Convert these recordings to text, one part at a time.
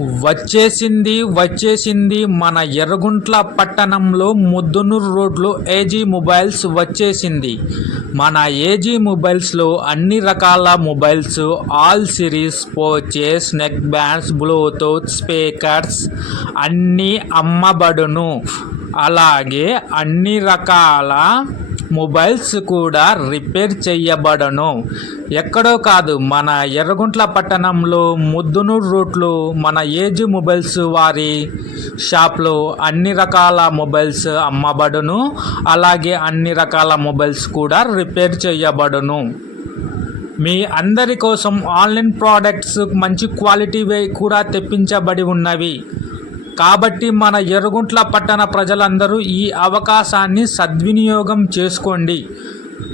వచ్చేసింది మన ఎర్రగుంట్ల పట్టణంలో ముద్దునూరు రోడ్లో ఏజీ మొబైల్స్ వచ్చేసింది. మన ఏజీ మొబైల్స్లో అన్ని రకాల mobiles, all series, pouches, neck bands, Bluetooth speakers అన్నీ అమ్మబడును. అలాగే అన్ని రకాల మొబైల్స్ కూడా రిపేర్ చేయబడను. ఎక్కడో కాదు, మన ఎర్రగుంట్ల పట్టణంలో ముద్దునూరు రోడ్లో మన ఏజీ మొబైల్స్ వారి షాప్లో అన్ని రకాల మొబైల్స్ అమ్మబడును. అలాగే అన్ని రకాల మొబైల్స్ కూడా రిపేర్ చేయబడును. మీ అందరి కోసం ఆన్లైన్ ప్రోడక్ట్స్ మంచి క్వాలిటీవి కూడా తెప్పించబడి ఉన్నవి. కాబట్టి మన ఎర్రగుంట్ల పట్టణ ప్రజలందరూ ఈ అవకాశాన్ని సద్వినియోగం చేసుకోండి.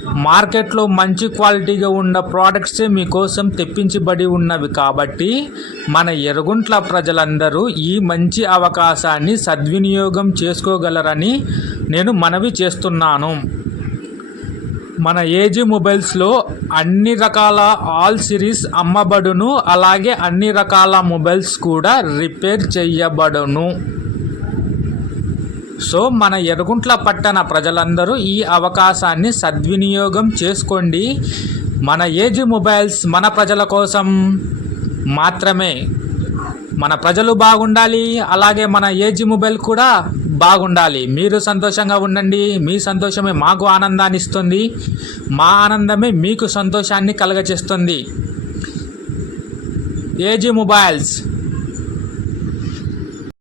మార్కెట్లో మంచి క్వాలిటీగా ఉన్న ప్రోడక్ట్సే మీకోసం తెప్పించబడి ఉన్నవి. కాబట్టి మన ఎర్రగుంట్ల ప్రజలందరూ ఈ మంచి అవకాశాన్ని సద్వినియోగం చేసుకోగలరని నేను మనవి చేస్తున్నాను. మన ఏజీ మొబైల్స్లో అన్ని రకాల ఆల్ సిరీస్ అమ్మబడును. అలాగే అన్ని రకాల మొబైల్స్ కూడా రిపేర్ చేయబడును. సో మన ఎర్రగుంట్ల పట్టణ ప్రజలందరూ ఈ అవకాశాన్ని సద్వినియోగం చేసుకోండి. మన ఏజీ మొబైల్స్ మన ప్రజల కోసం మాత్రమే. మన ప్రజలు బాగుండాలి, అలాగే మన ఏజీ మొబైల్ కూడా బాగుండాలి. మీరు సంతోషంగా ఉండండి. మీ సంతోషమే మాకు ఆనందాన్ని ఇస్తుంది. మా ఆనందమే మీకు సంతోషాన్ని కలగచేస్తుంది. AG mobiles.